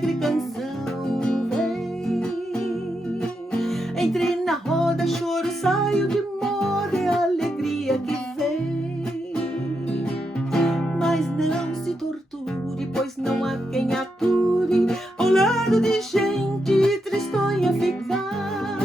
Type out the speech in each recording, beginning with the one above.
alegre canção vem. Entre na roda, choro, saio de moda, é a alegria que vem. Mas não se torture, pois não há quem ature ao lado de gente tristonha ficar.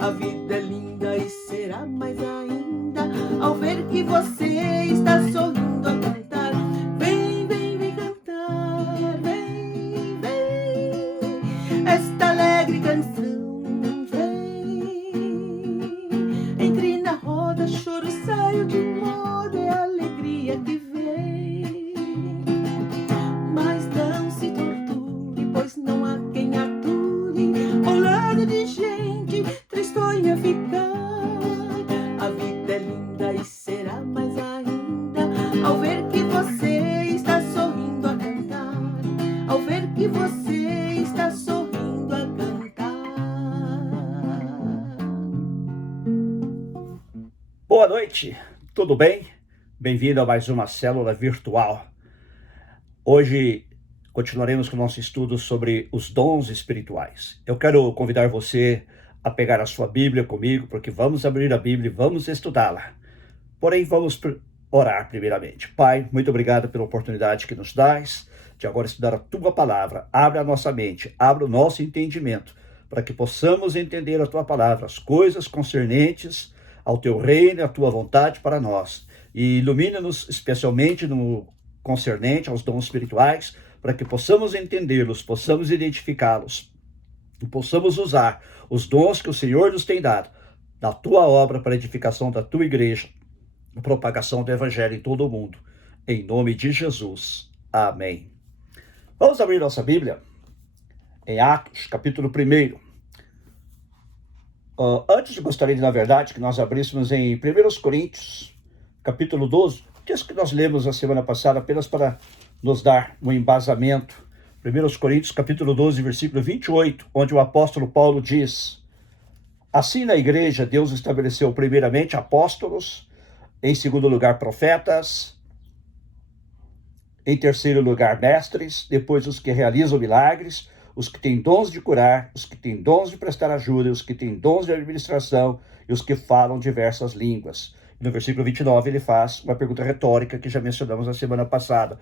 A vida é linda e será mais ainda ao ver que você está sorrindo a cantar. Vem, vem, vem cantar, vem, vem, esta alegre canção vem. Entre na roda, choro, saio de moda, é a alegria que vem. Mas não se torture, pois não há quem ature ao lado de gente tristonha ficar. A vida é linda e será mais ainda ao ver que você está sorrindo a cantar. Ao ver que você está sorrindo a cantar. Boa noite, tudo bem? Bem-vindo a mais uma célula virtual. Hoje continuaremos com o nosso estudo sobre os dons espirituais. Eu quero convidar você a pegar a sua Bíblia comigo, porque vamos abrir a Bíblia e vamos estudá-la. Porém, vamos orar primeiramente. Pai, muito obrigado pela oportunidade que nos dás de agora estudar a Tua Palavra. Abre a nossa mente, abre o nosso entendimento, para que possamos entender a Tua Palavra, as coisas concernentes ao Teu reino e à Tua vontade para nós. E ilumina-nos especialmente no concernente aos dons espirituais, para que possamos entendê-los, possamos identificá-los e possamos usar os dons que o Senhor nos tem dado da Tua obra para a edificação da Tua igreja, a propagação do Evangelho em todo o mundo. Em nome de Jesus. Amém. Vamos abrir nossa Bíblia em Atos, capítulo 1. Antes, gostaria, na verdade, que nós abríssemos em 1 Coríntios, capítulo 12, texto que nós lemos na semana passada, apenas para nos dar um embasamento. 1 Coríntios, capítulo 12, versículo 28, onde o apóstolo Paulo diz: assim na igreja Deus estabeleceu primeiramente apóstolos, em segundo lugar profetas, em terceiro lugar mestres, depois os que realizam milagres, os que têm dons de curar, os que têm dons de prestar ajuda, os que têm dons de administração e os que falam diversas línguas. No versículo 29 ele faz uma pergunta retórica que já mencionamos na semana passada.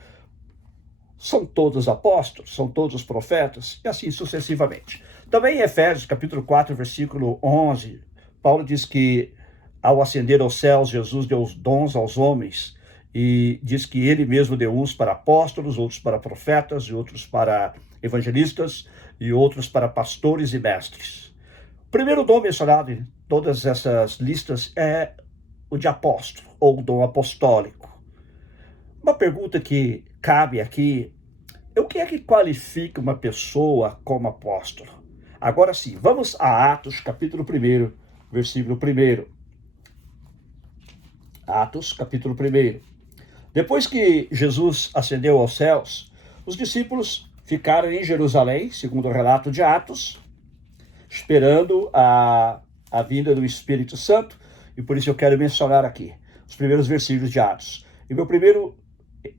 São todos apóstolos? São todos profetas? E assim sucessivamente. Também em Efésios, capítulo 4, versículo 11, Paulo diz que ao ascender aos céus, Jesus deu os dons aos homens e diz que ele mesmo deu uns para apóstolos, outros para profetas, e outros para evangelistas, e outros para pastores e mestres. O primeiro dom mencionado em todas essas listas é o de apóstolo, ou o dom apostólico. Uma pergunta que cabe aqui: o que é que qualifica uma pessoa como apóstolo? Agora sim, vamos a Atos, capítulo 1, versículo 1. Atos, capítulo 1. Depois que Jesus ascendeu aos céus, os discípulos ficaram em Jerusalém, segundo o relato de Atos, esperando a vinda do Espírito Santo, e por isso eu quero mencionar aqui os primeiros versículos de Atos.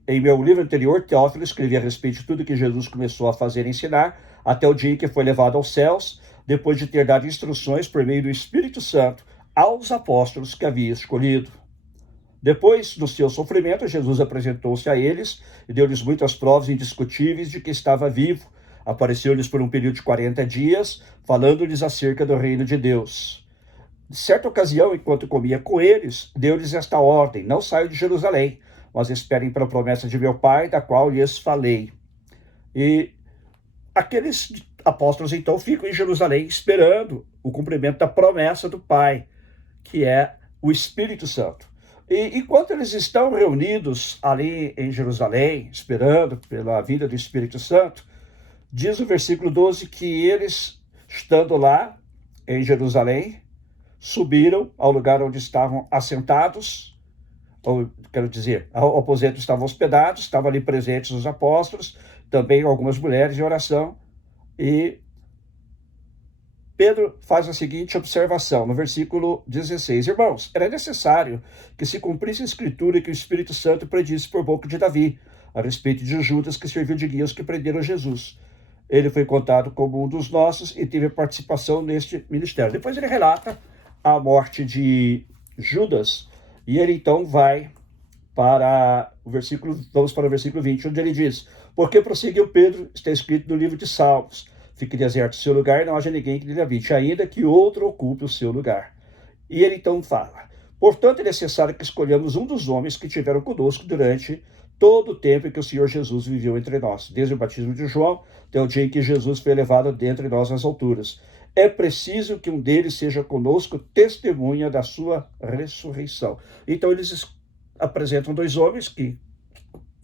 Em meu livro anterior, Teófilo, escrevi a respeito de tudo que Jesus começou a fazer e ensinar, até o dia em que foi levado aos céus, depois de ter dado instruções por meio do Espírito Santo aos apóstolos que havia escolhido. Depois do seu sofrimento, Jesus apresentou-se a eles e deu-lhes muitas provas indiscutíveis de que estava vivo. Apareceu-lhes por um período de 40 dias, falando-lhes acerca do reino de Deus. De certa ocasião, enquanto comia com eles, deu-lhes esta ordem: não saiam de Jerusalém, mas esperem pela promessa de meu Pai, da qual lhes falei. E aqueles apóstolos, então, ficam em Jerusalém esperando o cumprimento da promessa do Pai, que é o Espírito Santo. E enquanto eles estão reunidos ali em Jerusalém, esperando pela vinda do Espírito Santo, diz o versículo 12 que eles, estando lá em Jerusalém, subiram ao lugar onde estavam assentados, ou quero dizer, ao aposento estavam hospedados, estavam ali presentes os apóstolos, também algumas mulheres em oração, e Pedro faz a seguinte observação no versículo 16: irmãos, era necessário que se cumprisse a escritura que o Espírito Santo predisse por boca de Davi, a respeito de Judas, que serviu de guia aos que prenderam Jesus. ele foi contado como um dos nossos e teve participação neste ministério. Depois ele relata a morte de Judas, e ele então vai para o versículo, vamos para o versículo 20, onde ele diz: porque prosseguiu Pedro, está escrito no livro de Salmos, fique deserto o seu lugar e não haja ninguém que lhe habite, ainda que outro ocupe o seu lugar. E ele então fala: portanto é necessário que escolhamos um dos homens que tiveram conosco durante todo o tempo em que o Senhor Jesus viveu entre nós, desde o batismo de João até o dia em que Jesus foi levado dentre nós às alturas. É preciso que um deles seja conosco testemunha da sua ressurreição. Então eles apresentam dois homens que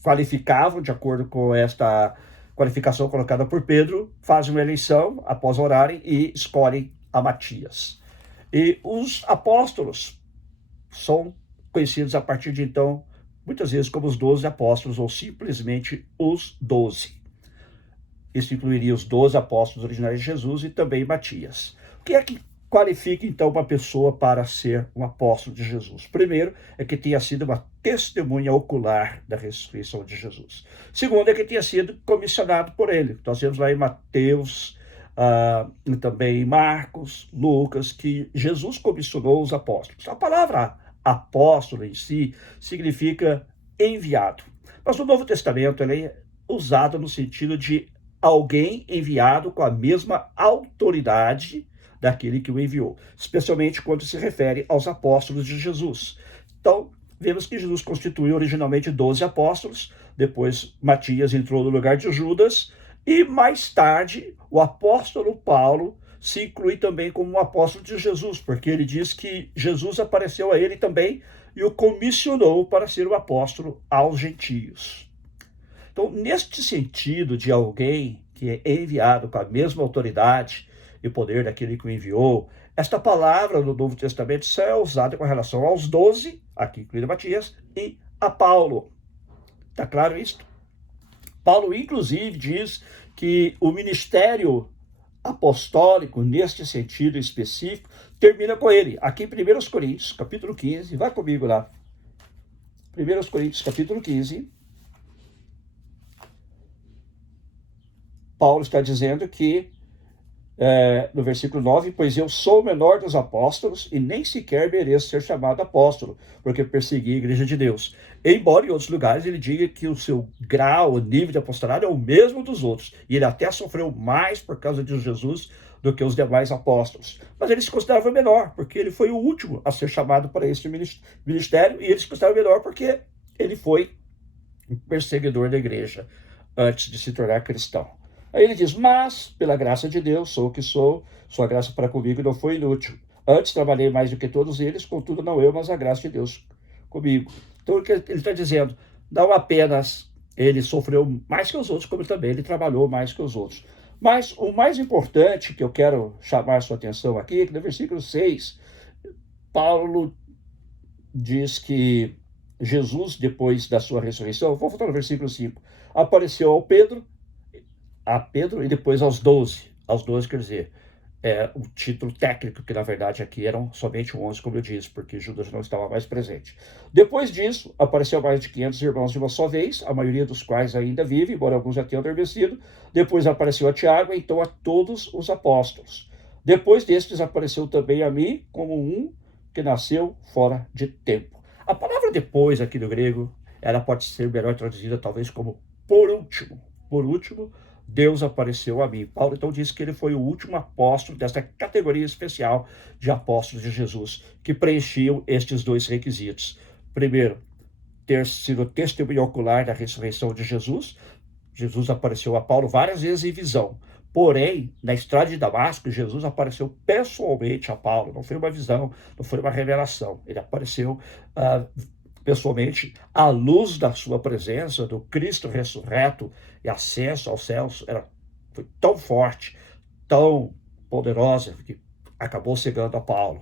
qualificavam, de acordo com esta qualificação colocada por Pedro, fazem uma eleição após orarem e escolhem a Matias. E os apóstolos são conhecidos a partir de então, muitas vezes, como os 12 apóstolos, ou simplesmente os 12. Isso incluiria os 12 apóstolos originais de Jesus e também Matias. O que é que qualifica, então, uma pessoa para ser um apóstolo de Jesus? Primeiro, é que tenha sido uma testemunha ocular da ressurreição de Jesus. Segundo, é que tenha sido comissionado por ele. Nós vemos lá em Mateus, e também em Marcos, Lucas, que Jesus comissionou os apóstolos. A palavra apóstolo em si significa enviado. Mas no Novo Testamento ele é usado no sentido de alguém enviado com a mesma autoridade daquele que o enviou, especialmente quando se refere aos apóstolos de Jesus. Então, vemos que Jesus constituiu originalmente 12 apóstolos, depois Matias entrou no lugar de Judas, e mais tarde o apóstolo Paulo se inclui também como um apóstolo de Jesus, porque ele diz que Jesus apareceu a ele também e o comissionou para ser o apóstolo aos gentios. Então, neste sentido de alguém que é enviado com a mesma autoridade e poder daquele que o enviou, esta palavra no Novo Testamento só é usada com relação aos 12, aqui incluído Matias, e a Paulo. Está claro isso? Paulo, inclusive, diz que o ministério apostólico, neste sentido específico, termina com ele. Aqui em 1 Coríntios, capítulo 15, vai comigo lá. 1 Coríntios, capítulo 15, Paulo está dizendo que, no versículo 9, pois eu sou o menor dos apóstolos e nem sequer mereço ser chamado apóstolo, porque persegui a igreja de Deus. Embora em outros lugares ele diga que o seu grau, o nível de apostolado é o mesmo dos outros, e ele até sofreu mais por causa de Jesus do que os demais apóstolos. Mas ele se considerava menor, porque ele foi o último a ser chamado para este ministério, e ele se considerava menor porque ele foi um perseguidor da igreja antes de se tornar cristão. Aí ele diz: mas, pela graça de Deus, sou o que sou, sua graça para comigo não foi inútil. Antes trabalhei mais do que todos eles, contudo não eu, mas a graça de Deus comigo. Então ele está dizendo, não apenas ele sofreu mais que os outros, como também ele trabalhou mais que os outros. Mas o mais importante que eu quero chamar a sua atenção aqui é que no versículo 6, Paulo diz que Jesus, depois da sua ressurreição, vou voltar no versículo 5, apareceu a Pedro e depois aos 12. Aos 12 quer dizer, o título técnico, que na verdade aqui eram somente 11, como eu disse, porque Judas não estava mais presente. Depois disso, apareceu mais de 500 irmãos de uma só vez, a maioria dos quais ainda vive, embora alguns já tenham adormecido. Depois apareceu a Tiago, então a todos os apóstolos. Depois destes apareceu também a mim, como um que nasceu fora de tempo. A palavra depois aqui no grego, ela pode ser melhor traduzida talvez como por último. Por último, Deus apareceu a mim. Paulo então diz que ele foi o último apóstolo desta categoria especial de apóstolos de Jesus, que preenchiam estes dois requisitos. Primeiro, ter sido testemunha ocular da ressurreição de Jesus. Jesus apareceu a Paulo várias vezes em visão. Porém, na estrada de Damasco, Jesus apareceu pessoalmente a Paulo. Não foi uma visão, não foi uma revelação. Ele apareceu pessoalmente, à luz da sua presença, do Cristo ressurreto e acesso aos céus, foi tão forte, tão poderosa, que acabou cegando a Paulo.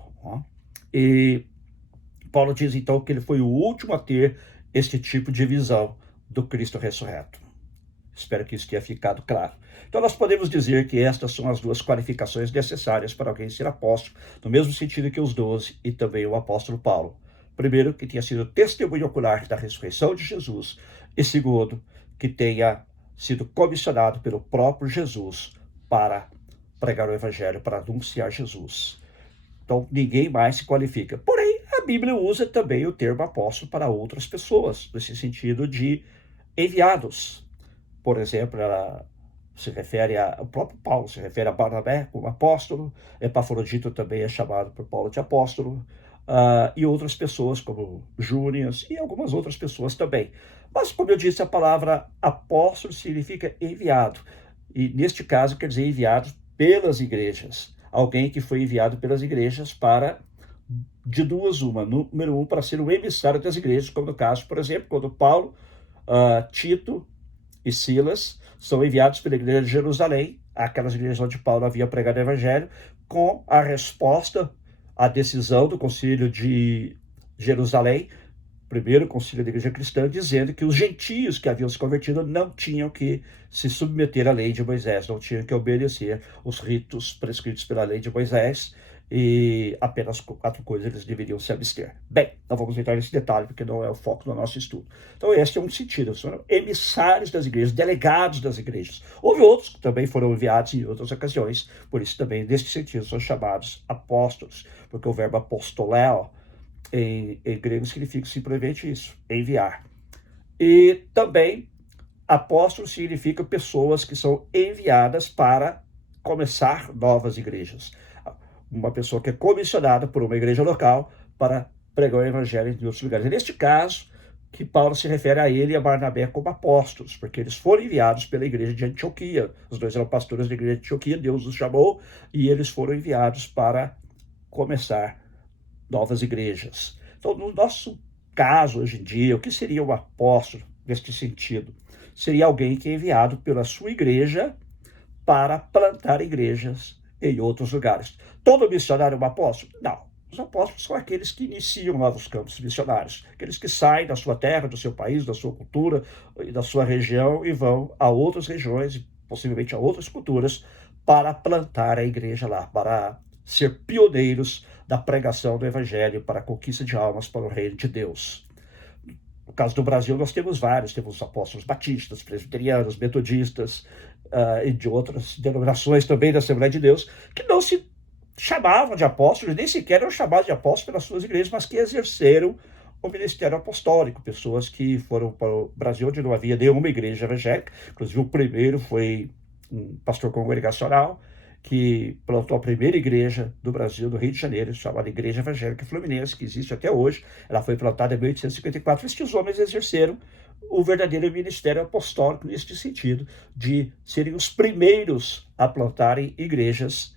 E Paulo diz então que ele foi o último a ter este tipo de visão do Cristo ressurreto. Espero que isso tenha ficado claro. Então nós podemos dizer que estas são as duas qualificações necessárias para alguém ser apóstolo, no mesmo sentido que os 12 e também o apóstolo Paulo. Primeiro, que tenha sido testemunha ocular da ressurreição de Jesus. E segundo, que tenha sido comissionado pelo próprio Jesus para pregar o evangelho, para anunciar Jesus. Então, ninguém mais se qualifica. Porém, a Bíblia usa também o termo apóstolo para outras pessoas, nesse sentido de enviados. Por exemplo, o próprio Paulo se refere a Barnabé como apóstolo, Epafrodito também é chamado por Paulo de apóstolo, e outras pessoas como Júnias e algumas outras pessoas também. Mas, como eu disse, a palavra apóstolo significa enviado. E, neste caso, quer dizer enviado pelas igrejas. Alguém que foi enviado pelas igrejas para, de duas uma. Número um, para ser um emissário das igrejas, como no caso, por exemplo, quando Paulo, Tito e Silas são enviados pela igreja de Jerusalém, aquelas igrejas onde Paulo havia pregado o evangelho, com a resposta à decisão do concílio de Jerusalém, primeiro concílio da igreja cristã, dizendo que os gentios que haviam se convertido não tinham que se submeter à lei de Moisés, não tinham que obedecer os ritos prescritos pela lei de Moisés, e apenas 4 coisas eles deveriam se abster. Bem, não vamos entrar nesse detalhe, porque não é o foco do nosso estudo. Então, este é um sentido, são emissários das igrejas, delegados das igrejas. Houve outros que também foram enviados em outras ocasiões, por isso também, neste sentido, são chamados apóstolos, porque o verbo apostoléu, em grego, significa simplesmente isso, enviar. E também, apóstolo significa pessoas que são enviadas para começar novas igrejas. Uma pessoa que é comissionada por uma igreja local para pregar o evangelho em outros lugares. E neste caso, que Paulo se refere a ele e a Barnabé como apóstolos, porque eles foram enviados pela igreja de Antioquia. Os dois eram pastores da igreja de Antioquia, Deus os chamou, e eles foram enviados para começar novas igrejas. Então, no nosso caso, hoje em dia, o que seria um apóstolo neste sentido? Seria alguém que é enviado pela sua igreja para plantar igrejas em outros lugares. Todo missionário é um apóstolo? Não. Os apóstolos são aqueles que iniciam novos campos missionários, aqueles que saem da sua terra, do seu país, da sua cultura e da sua região e vão a outras regiões e possivelmente a outras culturas para plantar a igreja lá, para ser pioneiros da pregação do evangelho, para a conquista de almas para o reino de Deus. No caso do Brasil, nós temos vários, temos apóstolos batistas, presbiterianos, metodistas, e de outras denominações também da Assembleia de Deus, que não se chamavam de apóstolos, nem sequer eram chamados de apóstolos pelas suas igrejas, mas que exerceram o ministério apostólico, pessoas que foram para o Brasil, onde não havia nenhuma igreja evangélica, inclusive o primeiro foi um pastor congregacional, que plantou a primeira igreja do Brasil, do Rio de Janeiro, chamada Igreja Evangélica Fluminense, que existe até hoje. Ela foi plantada em 1854. Estes homens exerceram o verdadeiro ministério apostólico neste sentido, de serem os primeiros a plantarem igrejas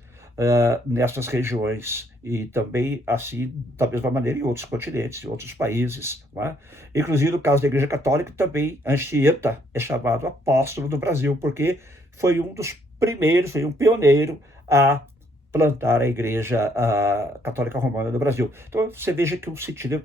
nessas regiões, e também assim, da mesma maneira, em outros continentes, em outros países. Não é? Inclusive, no caso da Igreja Católica, também Anchieta é chamado apóstolo do Brasil, porque foi um dos primeiros, foi um pioneiro a plantar a Igreja Católica Romana do Brasil. Então, você veja que o sentido é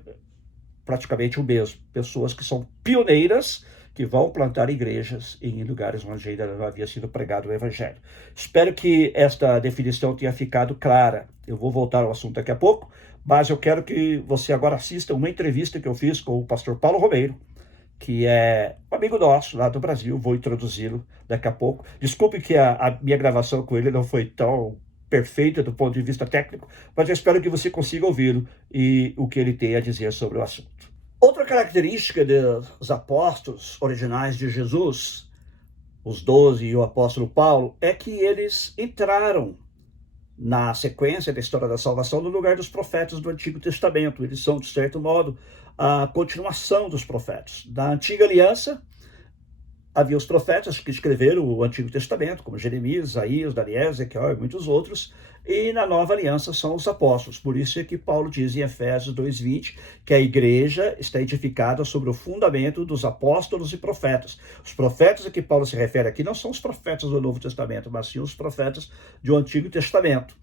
praticamente o mesmo. Pessoas que são pioneiras, que vão plantar igrejas em lugares onde ainda não havia sido pregado o evangelho. Espero que esta definição tenha ficado clara. Eu vou voltar ao assunto daqui a pouco, mas eu quero que você agora assista uma entrevista que eu fiz com o pastor Paulo Romeiro, que é um amigo nosso lá do Brasil. Vou introduzi-lo daqui a pouco. Desculpe que a minha gravação com ele não foi tão perfeita do ponto de vista técnico, mas eu espero que você consiga ouvi-lo e o que ele tem a dizer sobre o assunto. Outra característica dos apóstolos originais de Jesus, os 12 e o apóstolo Paulo, é que eles entraram na sequência da história da salvação no lugar dos profetas do Antigo Testamento. Eles são, de certo modo, a continuação dos profetas. Na Antiga Aliança, havia os profetas que escreveram o Antigo Testamento, como Jeremias, Isaías, Daniel, Ezequiel e muitos outros, e na Nova Aliança são os apóstolos. Por isso é que Paulo diz em Efésios 2:20 que a igreja está edificada sobre o fundamento dos apóstolos e profetas. Os profetas a que Paulo se refere aqui não são os profetas do Novo Testamento, mas sim os profetas do Antigo Testamento.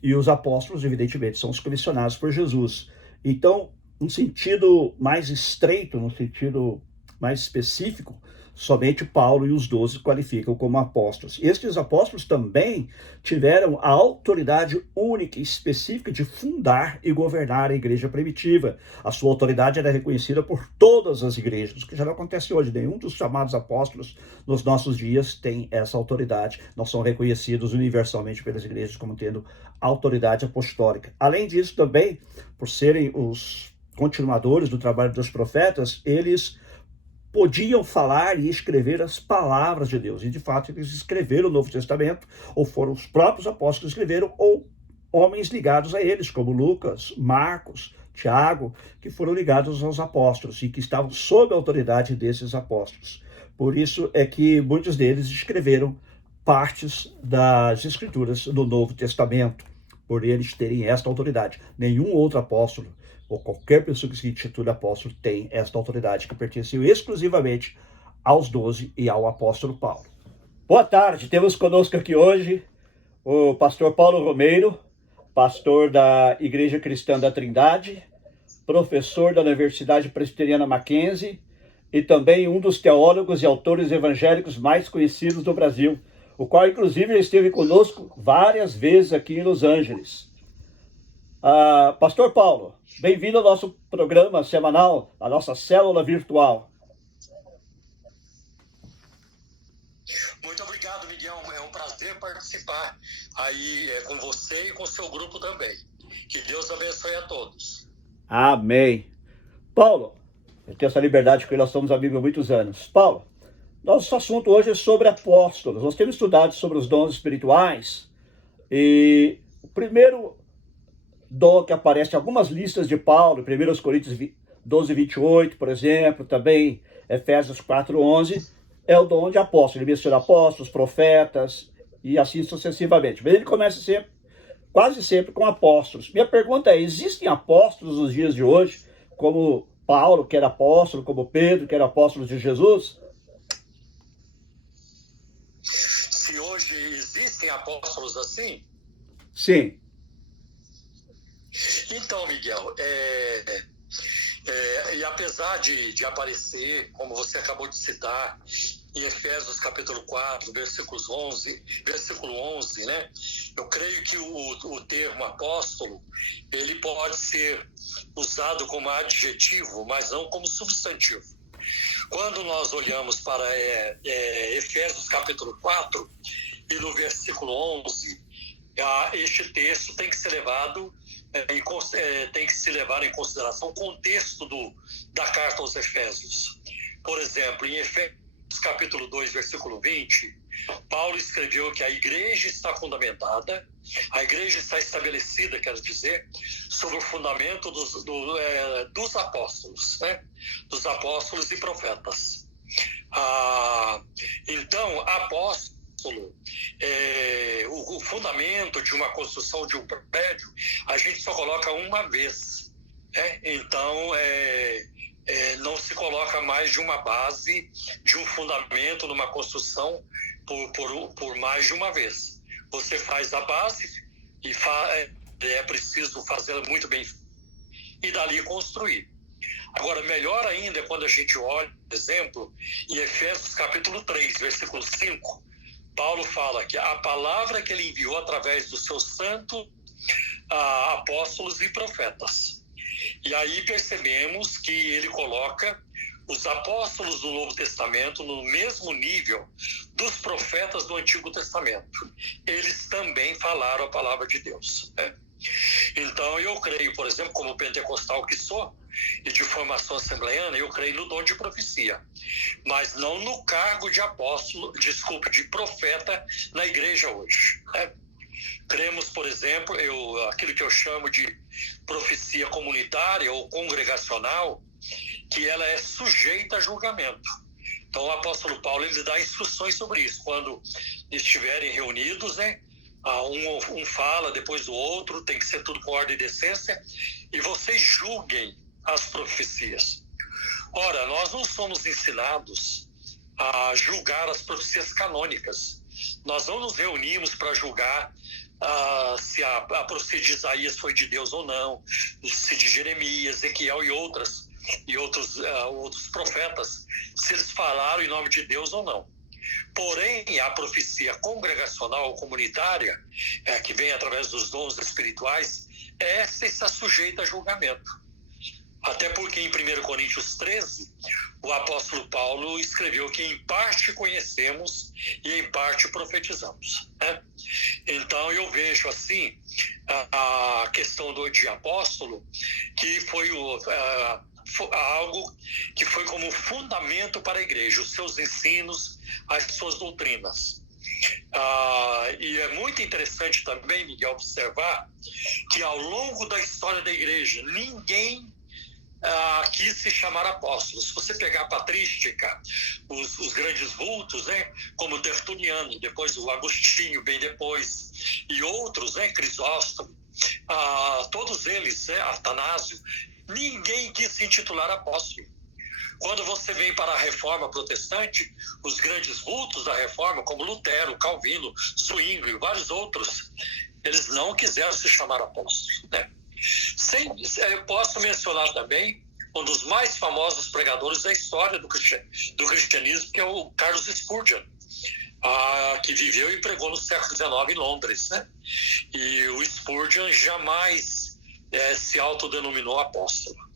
E os apóstolos, evidentemente, são os comissionados por Jesus. Então, num sentido mais estreito, num sentido mais específico, Somente Paulo e os 12 qualificam como apóstolos. Estes apóstolos também tiveram a autoridade única e específica de fundar e governar a igreja primitiva. A sua autoridade era reconhecida por todas as igrejas, o que já não acontece hoje. Nenhum dos chamados apóstolos nos nossos dias tem essa autoridade. Não são reconhecidos universalmente pelas igrejas como tendo autoridade apostólica. Além disso, também, por serem os continuadores do trabalho dos profetas, eles podiam falar e escrever as palavras de Deus. E, de fato, eles escreveram o Novo Testamento, ou foram os próprios apóstolos que escreveram, ou homens ligados a eles, como Lucas, Marcos, Tiago, que foram ligados aos apóstolos e que estavam sob a autoridade desses apóstolos. Por isso é que muitos deles escreveram partes das escrituras do Novo Testamento, por eles terem esta autoridade. Nenhum outro apóstolo ou qualquer pessoa que se intitule apóstolo tem esta autoridade, que pertenceu exclusivamente aos 12 e ao apóstolo Paulo. Boa tarde, temos conosco aqui hoje o pastor Paulo Romeiro, pastor da Igreja Cristã da Trindade, professor da Universidade Presbiteriana Mackenzie e também um dos teólogos e autores evangélicos mais conhecidos do Brasil, o qual inclusive já esteve conosco várias vezes aqui em Los Angeles. Pastor Paulo, bem-vindo ao nosso programa semanal, a nossa célula virtual. Muito obrigado, Miguel. É um prazer participar aí com você e com o seu grupo também. Que Deus abençoe a todos. Amém. Paulo, eu tenho essa liberdade porque nós somos amigos há muitos anos. Paulo, nosso assunto hoje é sobre apóstolos. Nós temos estudado sobre os dons espirituais e o primeiro dom que aparece em algumas listas de Paulo, 1 Coríntios 12, 28, por exemplo, também Efésios 4, 11, é o dom de apóstolo. Ele menciona apóstolos, profetas e assim sucessivamente. Mas ele começa sempre, quase sempre com apóstolos. Minha pergunta é, existem apóstolos nos dias de hoje, como Paulo, que era apóstolo, como Pedro, que era apóstolo de Jesus? Se hoje existem apóstolos assim? Sim. Então, Miguel, e apesar de aparecer, como você acabou de citar, em Efésios capítulo 4, versículo 11, né? Eu creio que o termo apóstolo, ele pode ser usado como adjetivo, mas não como substantivo. Quando nós olhamos para Efésios capítulo 4 e no versículo 11, este texto tem que ser levado tem que se levar em consideração o contexto da carta aos Efésios. Por exemplo, em Efésios capítulo 2, versículo 20, Paulo escreveu que a igreja está fundamentada, a igreja está estabelecida, quero dizer, sobre o fundamento dos apóstolos, né? Dos apóstolos e profetas. Então, apóstolo, o fundamento de uma construção de um prédio, a gente só coloca uma vez. Então, não se coloca mais de uma base, de um fundamento numa construção por mais de uma vez. Você faz a base e é preciso fazê-la muito bem e dali construir. Agora, melhor ainda é quando a gente olha, por exemplo, em Efésios capítulo 3, versículo 5, Paulo fala que a palavra que ele enviou através dos seus santos apóstolos e profetas. E aí percebemos que ele coloca os apóstolos do Novo Testamento no mesmo nível dos profetas do Antigo Testamento. Eles também falaram a palavra de Deus, né? Então eu creio, por exemplo, como pentecostal que sou, e de formação assembleiana, eu creio no dom de profecia, mas não no cargo de apóstolo, de profeta na igreja hoje, né? Cremos, por exemplo, aquilo que eu chamo de profecia comunitária ou congregacional, que ela é sujeita a julgamento. Então o apóstolo Paulo, ele dá instruções sobre isso. Quando estiverem reunidos, né, um fala depois do outro, tem que ser tudo com ordem e decência, e vocês julguem as profecias. Ora, nós não somos ensinados a julgar as profecias canônicas. Nós não nos reunimos para julgar se a profecia de Isaías foi de Deus ou não, se de Jeremias, Ezequiel e outras. e outros profetas, se eles falaram em nome de Deus ou não. Porém, a profecia congregacional, comunitária, que vem através dos dons espirituais, essa está sujeita a julgamento. Até porque em 1 Coríntios 13, o apóstolo Paulo escreveu que em parte conhecemos e em parte profetizamos, né? Então eu vejo assim a questão de apóstolo, que foi algo que foi como fundamento para a igreja, os seus ensinos, as suas doutrinas. E é muito interessante também, Miguel, observar que ao longo da história da igreja, ninguém quis se chamar apóstolo. Se você pegar a patrística, os grandes vultos, né, como Tertuliano, depois o Agostinho, bem depois, e outros, né, Crisóstomo, todos eles, né, Atanásio, ninguém quis se intitular apóstolo. Quando você vem para a Reforma Protestante, os grandes vultos da Reforma, como Lutero, Calvino, Zwingli e vários outros, eles não quiseram se chamar apóstolos, né? Eu posso mencionar também um dos mais famosos pregadores da história do cristianismo, que é o Carlos Spurgeon, que viveu e pregou no século XIX em Londres, né? E o Spurgeon jamais se autodenominou apóstolo.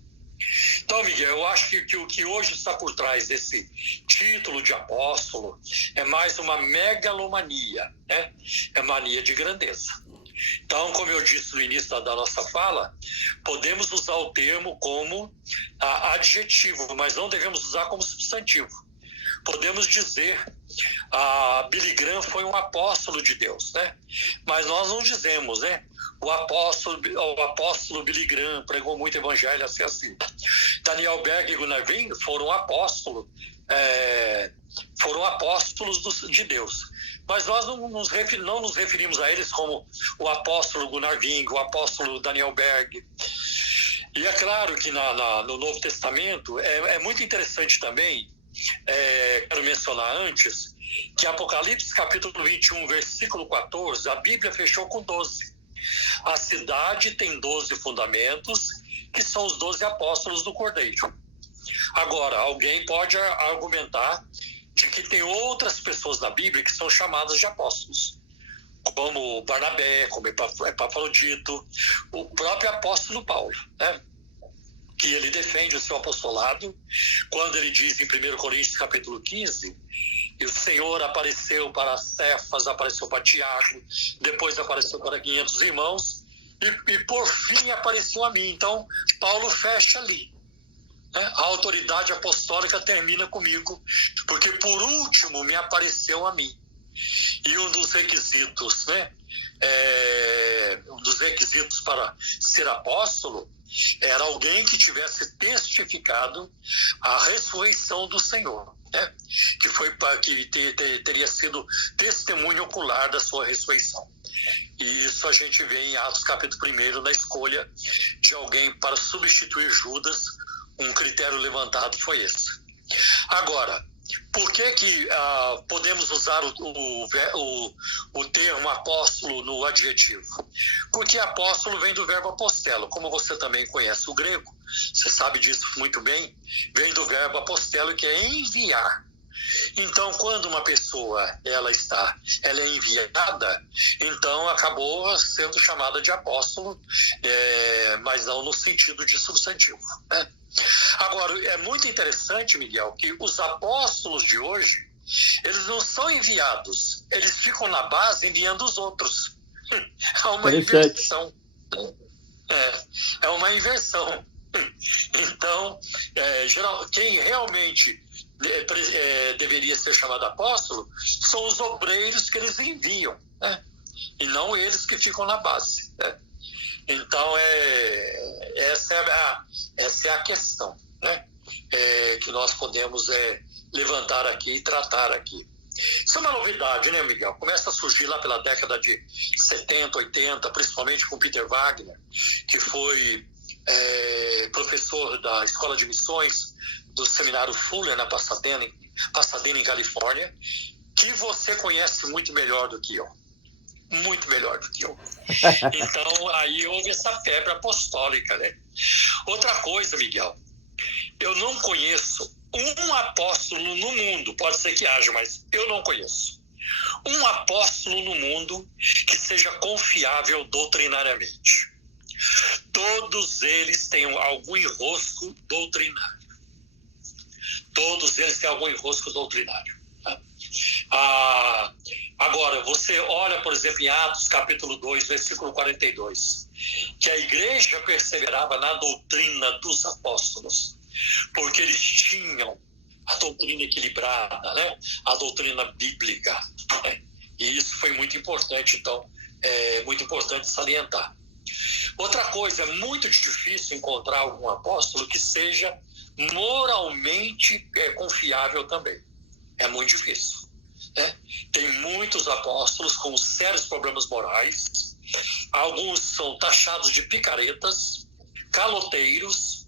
Então, Miguel, eu acho que o que hoje está por trás desse título de apóstolo é mais uma megalomania, né? É mania de grandeza. Então, como eu disse no início da nossa fala, podemos usar o termo como adjetivo, mas não devemos usar como substantivo. Podemos dizer, Billy Graham foi um apóstolo de Deus, né? Mas nós não dizemos, né? O apóstolo Billy Graham pregou muito evangelho assim. Daniel Berg e Gunnar Wing foram apóstolos de Deus. Mas nós não nos referimos a eles como o apóstolo Gunnar Wing, o apóstolo Daniel Berg. E é claro que no Novo Testamento é muito interessante também, quero mencionar antes, que Apocalipse capítulo 21, versículo 14, a Bíblia fechou com 12. A cidade tem 12 fundamentos, que são os 12 apóstolos do Cordeiro. Agora, alguém pode argumentar de que tem outras pessoas na Bíblia que são chamadas de apóstolos, como Barnabé, como Epafrodito, o próprio apóstolo Paulo, né? Que ele defende o seu apostolado quando ele diz em 1 Coríntios capítulo 15, e o Senhor apareceu para Cefas, apareceu para Tiago, depois apareceu para 500 irmãos, e por fim apareceu a mim. Então, Paulo fecha ali. A autoridade apostólica termina comigo, porque por último me apareceu a mim. E um dos requisitos, né, para ser apóstolo era alguém que tivesse testificado a ressurreição do Senhor, né, que teria sido testemunho ocular da sua ressurreição. E isso a gente vê em Atos capítulo 1, na escolha de alguém para substituir Judas. Um critério levantado foi esse. Agora, por que podemos usar o termo apóstolo no adjetivo? Porque apóstolo vem do verbo apostelo. Como você também conhece o grego, você sabe disso muito bem, vem do verbo apostelo, que é enviar. Então, quando uma pessoa ela é enviada, então acabou sendo chamada de apóstolo, mas não no sentido de substantivo, né? Agora, é muito interessante, Miguel, que os apóstolos de hoje, eles não são enviados, eles ficam na base enviando os outros. É uma inversão. É uma inversão. Então, quem realmente deveria ser chamado apóstolo são os obreiros que eles enviam, né? E não eles que ficam na base, né? Então, essa é a questão, né? Que nós podemos levantar aqui e tratar aqui. Isso é uma novidade, né, Miguel? Começa a surgir lá pela década de 70, 80, principalmente com Peter Wagner, que foi professor da Escola de Missões do Seminário Fuller, na Pasadena, em Califórnia, que você conhece muito melhor do que eu. Muito melhor do que eu. Então, aí houve essa febre apostólica, né? Outra coisa, Miguel, Eu não conheço um apóstolo no mundo, pode ser que haja, mas eu não conheço um apóstolo no mundo que seja confiável doutrinariamente. Todos eles têm algum enrosco doutrinário. Todos eles têm algum enrosco doutrinário. Agora, você olha, por exemplo, em Atos capítulo 2, versículo 42, que a igreja perseverava na doutrina dos apóstolos, porque eles tinham a doutrina equilibrada, né? A doutrina bíblica. Né? E isso foi muito importante, então, é muito importante salientar. Outra coisa, é muito difícil encontrar algum apóstolo que seja moralmente confiável também. É muito difícil. Né? Tem muitos apóstolos com sérios problemas morais. Alguns são taxados de picaretas, caloteiros.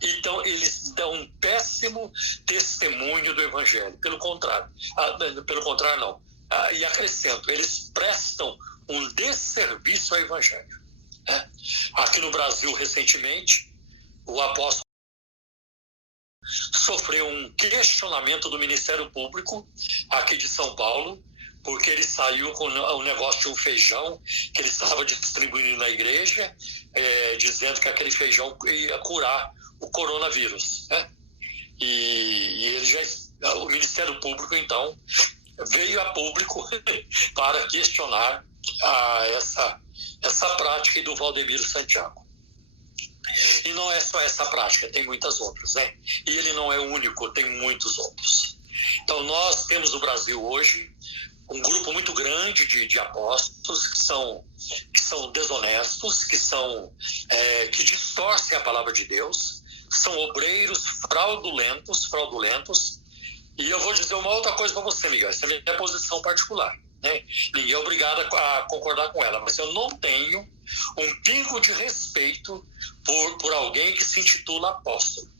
Então, eles dão um péssimo testemunho do evangelho. Pelo contrário, não. E acrescento, eles prestam um desserviço ao evangelho. Né? Aqui no Brasil, recentemente, o apóstolo sofreu um questionamento do Ministério Público aqui de São Paulo, porque ele saiu com o negócio de um feijão que ele estava distribuindo na igreja, dizendo que aquele feijão ia curar o coronavírus. Né? E o Ministério Público, então, veio a público para questionar essa prática do Valdemiro Santiago. E não é só essa prática, tem muitas outras, né? E ele não é o único, tem muitos outros. Então, nós temos no Brasil hoje um grupo muito grande de apóstolos que são desonestos, que distorcem a palavra de Deus, são obreiros fraudulentos. E eu vou dizer uma outra coisa para você, Miguel, essa é a minha posição particular. Né? Ninguém é obrigado a concordar com ela, mas eu não tenho um pingo de respeito por alguém que se intitula apóstolo.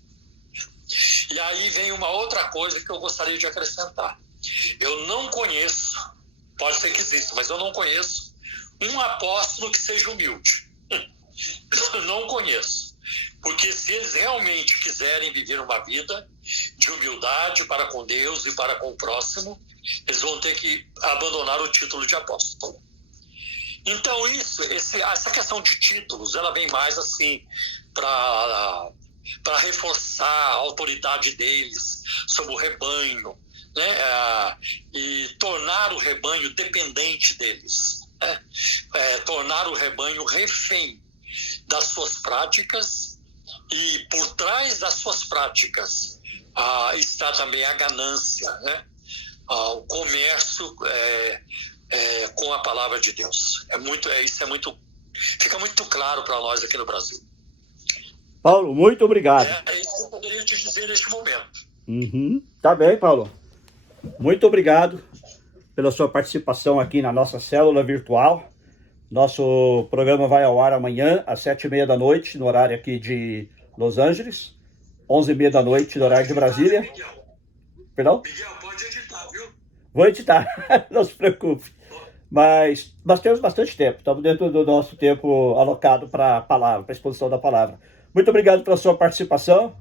E aí vem uma outra coisa que eu gostaria de acrescentar. Eu não conheço, pode ser que exista, mas eu não conheço um apóstolo que seja humilde. Eu não conheço. Porque se eles realmente quiserem viver uma vida de humildade para com Deus e para com o próximo, eles vão ter que abandonar o título de apóstolo. Então essa questão de títulos, ela vem mais assim para reforçar a autoridade deles sobre o rebanho, né? E tornar o rebanho dependente deles, né? Tornar o rebanho refém das suas práticas, e por trás das suas práticas está também a ganância, né? O comércio com a palavra de Deus. Fica muito claro para nós aqui no Brasil. Paulo, muito obrigado. É isso que eu poderia te dizer neste momento. Tá bem, Paulo. Muito obrigado pela sua participação aqui na nossa célula virtual. Nosso programa vai ao ar amanhã, às 7h30 da noite, no horário aqui de Los Angeles. 11h30 da noite, no horário de Brasília. Perdão? Miguel, pode editar, viu? Vou editar, não se preocupe. Mas nós temos bastante tempo, estamos dentro do nosso tempo alocado para a palavra, para a exposição da palavra. Muito obrigado pela sua participação.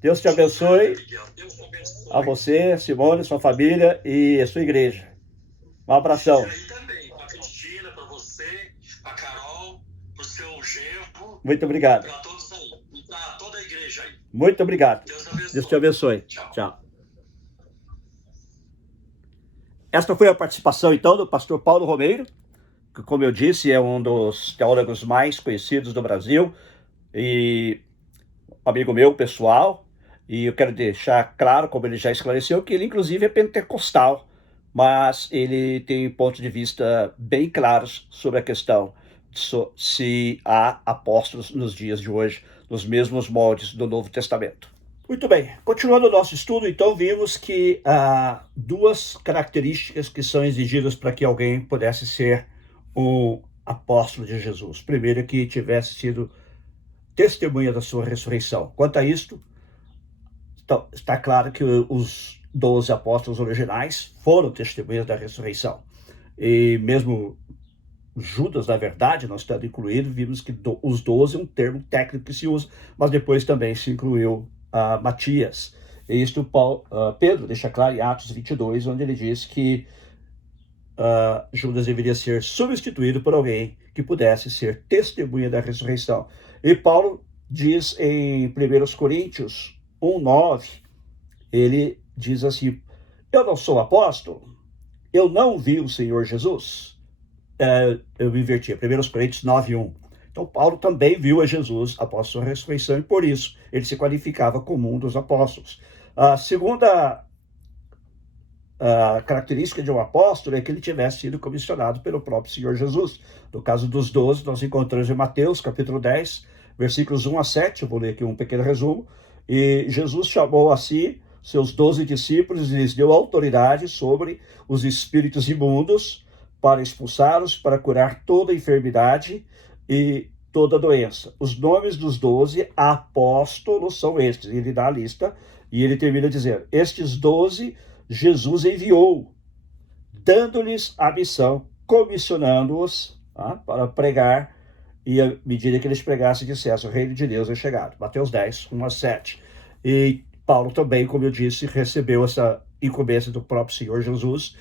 Deus te abençoe. Deus te abençoe. A você, Simone, sua família e a sua igreja. Um abração. E aí também, para a Cristina, para você, a Carol, para o seu genro. Muito obrigado. Para todos aí, e para toda a igreja aí. Muito obrigado. Deus abençoe. Deus te abençoe. Tchau. Tchau. Esta foi a participação, então, do pastor Paulo Romeiro, que, como eu disse, é um dos teólogos mais conhecidos do Brasil e amigo meu, pessoal. E eu quero deixar claro, como ele já esclareceu, que ele, inclusive, é pentecostal, mas ele tem pontos de vista bem claros sobre a questão de se há apóstolos nos dias de hoje, nos mesmos moldes do Novo Testamento. Muito bem, continuando o nosso estudo, então vimos que há duas características que são exigidas para que alguém pudesse ser um apóstolo de Jesus. Primeiro, que tivesse sido testemunha da sua ressurreição. Quanto a isto, está claro que os 12 apóstolos originais foram testemunhas da ressurreição. E mesmo Judas, na verdade, não estando incluído, vimos que os 12 é um termo técnico que se usa, mas depois também se incluiu Matias. E isto Pedro deixa claro em Atos 22, onde ele diz que Judas deveria ser substituído por alguém que pudesse ser testemunha da ressurreição. E Paulo diz em 1 Coríntios 1:9, ele diz assim: eu não sou apóstolo, eu não vi o Senhor Jesus. Eu me inverti, 1 Coríntios 9:1. Então Paulo também viu a Jesus após sua ressurreição e por isso ele se qualificava como um dos apóstolos. A segunda característica de um apóstolo é que ele tivesse sido comissionado pelo próprio Senhor Jesus. No caso dos 12, nós encontramos em Mateus, capítulo 10, versículos 1-7, eu vou ler aqui um pequeno resumo. E Jesus chamou a si seus 12 discípulos e lhes deu autoridade sobre os espíritos imundos para expulsá-los, para curar toda enfermidade e toda doença. Os nomes dos 12 apóstolos são estes. Ele dá a lista e ele termina dizendo: estes 12 Jesus enviou, dando-lhes a missão, comissionando-os para pregar, e à medida que eles pregassem, dissessem: o reino de Deus é chegado. Mateus 10, 1-7. E Paulo também, como eu disse, recebeu essa incumbência do próprio Senhor Jesus,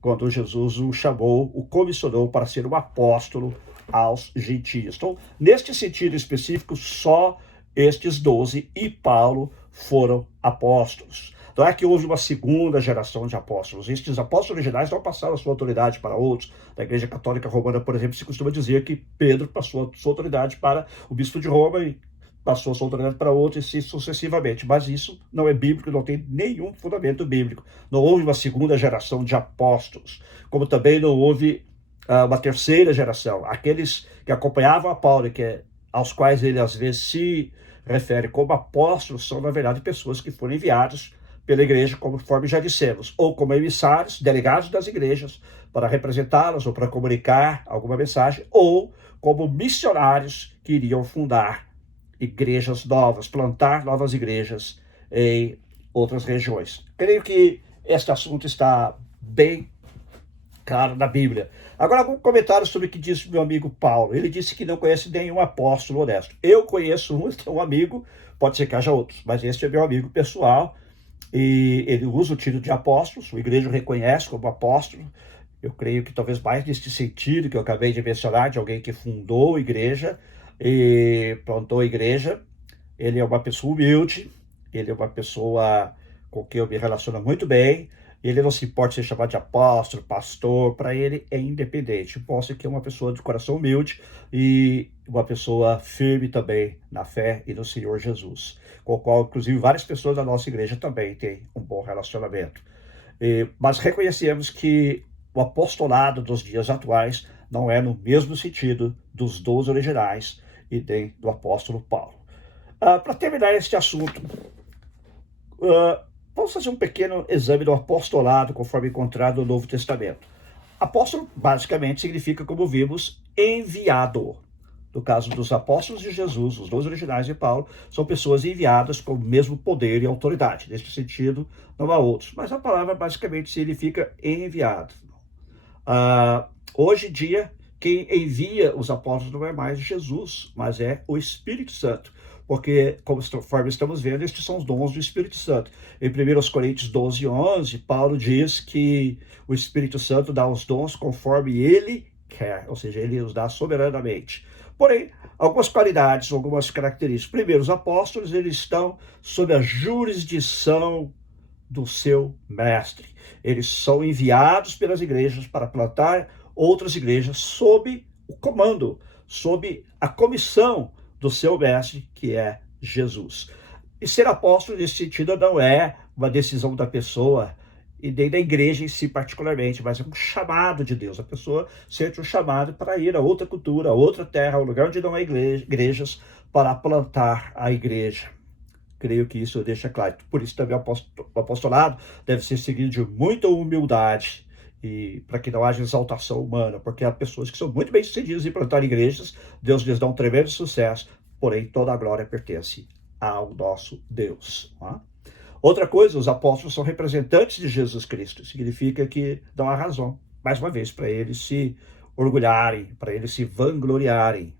quando Jesus o chamou, o comissionou para ser um apóstolo aos gentios. Então, neste sentido específico, só estes 12 e Paulo foram apóstolos. Não é que houve uma segunda geração de apóstolos. Estes apóstolos originais não passaram a sua autoridade para outros. Na Igreja Católica Romana, por exemplo, se costuma dizer que Pedro passou a sua autoridade para o bispo de Roma e passou a sua autoridade para outros e assim sucessivamente. Mas isso não é bíblico, não tem nenhum fundamento bíblico. Não houve uma segunda geração de apóstolos, como também não houve uma terceira geração. Aqueles que acompanhavam a Paulo, aos quais ele às vezes se refere como apóstolos, são na verdade pessoas que foram enviadas pela igreja, conforme já dissemos, ou como emissários, delegados das igrejas, para representá-las ou para comunicar alguma mensagem, ou como missionários que iriam fundar igrejas novas, plantar novas igrejas em outras regiões. Creio que este assunto está bem claro na Bíblia. Agora, algum comentário sobre o que disse meu amigo Paulo. Ele disse que não conhece nenhum apóstolo honesto. Eu conheço um amigo, pode ser que haja outros, mas este é meu amigo pessoal, e ele usa o título de apóstolo, sua igreja o reconhece como apóstolo. Eu creio que talvez mais nesse sentido que eu acabei de mencionar, de alguém que fundou a igreja e plantou a igreja. Ele é uma pessoa humilde, ele é uma pessoa com quem eu me relaciono muito bem. Ele não se importa ser chamado de apóstolo, pastor, para ele é independente. Mostra que é uma pessoa de coração humilde e uma pessoa firme também na fé e no Senhor Jesus, com o qual, inclusive, várias pessoas da nossa igreja também têm um bom relacionamento. Mas reconhecemos que o apostolado dos dias atuais não é no mesmo sentido dos 12 originais e nem do apóstolo Paulo. Para terminar este assunto, vamos fazer um pequeno exame do apostolado conforme encontrado no Novo Testamento. Apóstolo, basicamente, significa, como vimos, enviado. No caso dos apóstolos de Jesus, os 12 originais de Paulo, são pessoas enviadas com o mesmo poder e autoridade. Neste sentido, não há outros. Mas a palavra basicamente significa enviado. Hoje em dia, quem envia os apóstolos não é mais Jesus, mas é o Espírito Santo. Porque, conforme estamos vendo, estes são os dons do Espírito Santo. Em 1 Coríntios 12:11, Paulo diz que o Espírito Santo dá os dons conforme ele quer, ou seja, ele os dá soberanamente. Porém, algumas qualidades, algumas características. Primeiro, os apóstolos, eles estão sob a jurisdição do seu mestre. Eles são enviados pelas igrejas para plantar outras igrejas sob o comando, sob a comissão do seu mestre, que é Jesus. E ser apóstolo, nesse sentido, não é uma decisão da pessoa e nem da igreja em si particularmente, mas é um chamado de Deus. A pessoa sente um chamado para ir a outra cultura, a outra terra, a um lugar onde não há igrejas, para plantar a igreja. Creio que isso deixa claro. Por isso também o apostolado deve ser seguido de muita humildade, e para que não haja exaltação humana, porque há pessoas que são muito bem-sucedidas em plantar igrejas, Deus lhes dá um tremendo sucesso, porém toda a glória pertence ao nosso Deus. Outra coisa, os apóstolos são representantes de Jesus Cristo, significa que não há razão, mais uma vez, para eles se orgulharem, para eles se vangloriarem.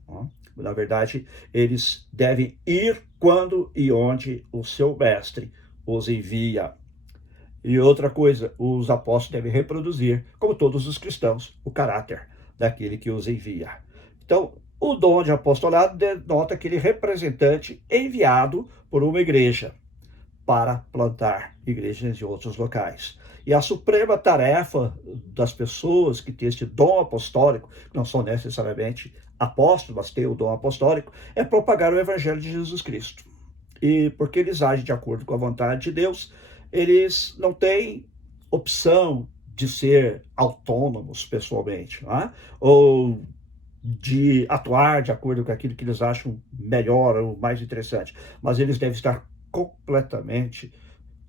Na verdade, eles devem ir quando e onde o seu mestre os envia. E outra coisa, os apóstolos devem reproduzir, como todos os cristãos, o caráter daquele que os envia. Então, o dom de apostolado denota aquele representante enviado por uma igreja para plantar igrejas em outros locais. E a suprema tarefa das pessoas que têm este dom apostólico, que não são necessariamente apóstolos, mas têm o dom apostólico, é propagar o evangelho de Jesus Cristo. E porque eles agem de acordo com a vontade de Deus, eles não têm opção de ser autônomos pessoalmente, não é? Ou de atuar de acordo com aquilo que eles acham melhor ou mais interessante, mas eles devem estar completamente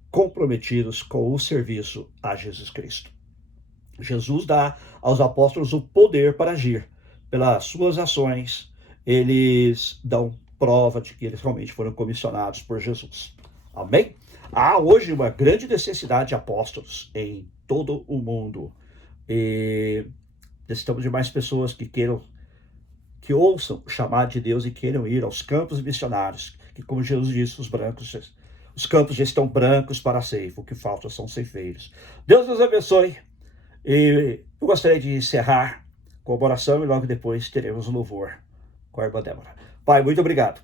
comprometidos com o serviço a Jesus Cristo. Jesus dá aos apóstolos o poder para agir. Pelas suas ações, eles dão prova de que eles realmente foram comissionados por Jesus. Amém? Há hoje uma grande necessidade de apóstolos em todo o mundo. E necessitamos de mais pessoas que ouçam o chamado de Deus e queiram ir aos campos missionários, que, como Jesus disse, os campos já estão brancos para a ceifa, o que falta são ceifeiros. Deus nos abençoe. E eu gostaria de encerrar com a oração e logo depois teremos o louvor com a irmã Débora. Pai, muito obrigado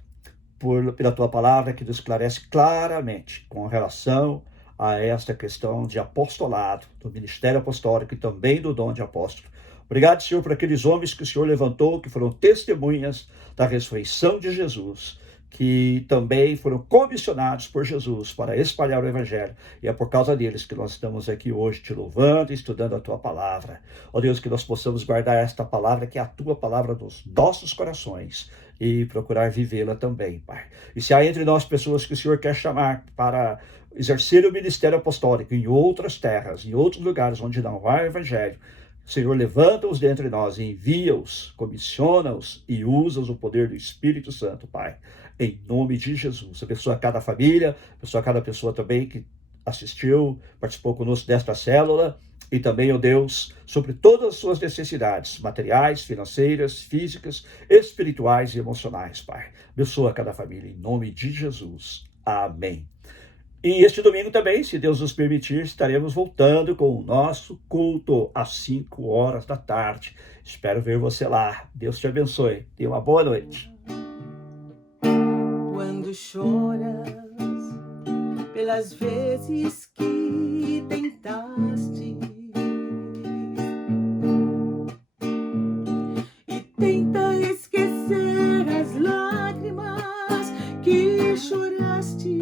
pela tua palavra que nos esclarece claramente com relação a esta questão de apostolado, do ministério apostólico e também do dom de apóstolo. Obrigado, Senhor, por aqueles homens que o Senhor levantou, que foram testemunhas da ressurreição de Jesus, que também foram comissionados por Jesus para espalhar o Evangelho. E é por causa deles que nós estamos aqui hoje te louvando e estudando a tua palavra. Ó Deus, que nós possamos guardar esta palavra, que é a tua palavra nos nossos corações, e procurar vivê-la também, Pai. E se há entre nós pessoas que o Senhor quer chamar para exercer o ministério apostólico em outras terras, em outros lugares onde não há Evangelho, Senhor, levanta-os dentre nós, envia-os, comissiona-os e usa-os o poder do Espírito Santo, Pai. Em nome de Jesus. Abençoa cada família, abençoa cada pessoa também que assistiu, participou conosco desta célula, e também, ó Deus, sobre todas as suas necessidades, materiais, financeiras, físicas, espirituais e emocionais, Pai. Abençoa cada família, em nome de Jesus. Amém. E este domingo também, se Deus nos permitir, estaremos voltando com o nosso culto às 5 horas da tarde. Espero ver você lá. Deus te abençoe. Tenha uma boa noite. Quando choras pelas vezes que tentaste e tenta esquecer as lágrimas que choraste,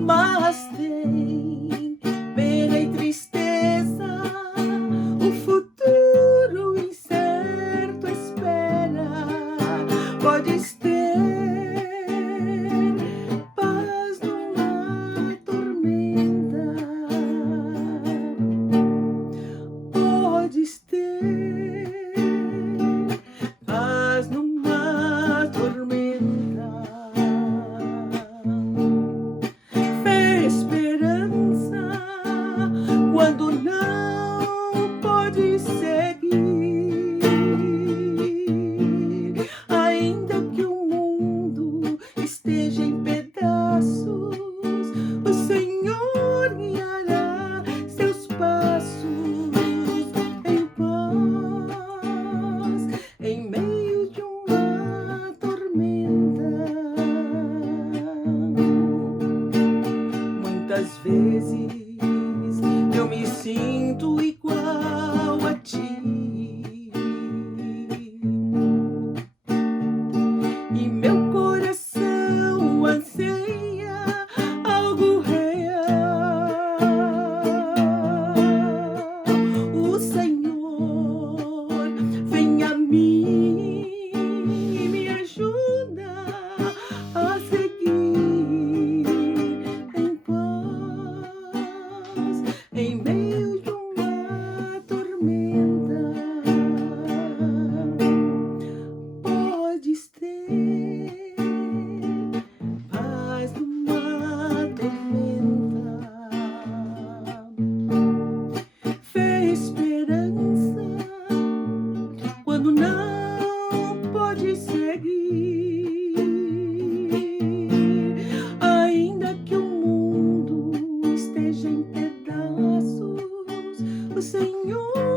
mas tem pena e tristeza, o futuro incerto espera. Podes ter paz numa tormenta, podes ter paz numa tormenta. Fé, esperança, quando não pode seguir, ainda que o mundo esteja em pedaços, o Senhor guiará seus passos em paz, em meio de uma tormenta. Muitas vezes eu me sinto igual a ti, e meu coração anseia algo real. O Senhor vem a mim e me ajuda a seguir em paz, em meio de uma Senhor.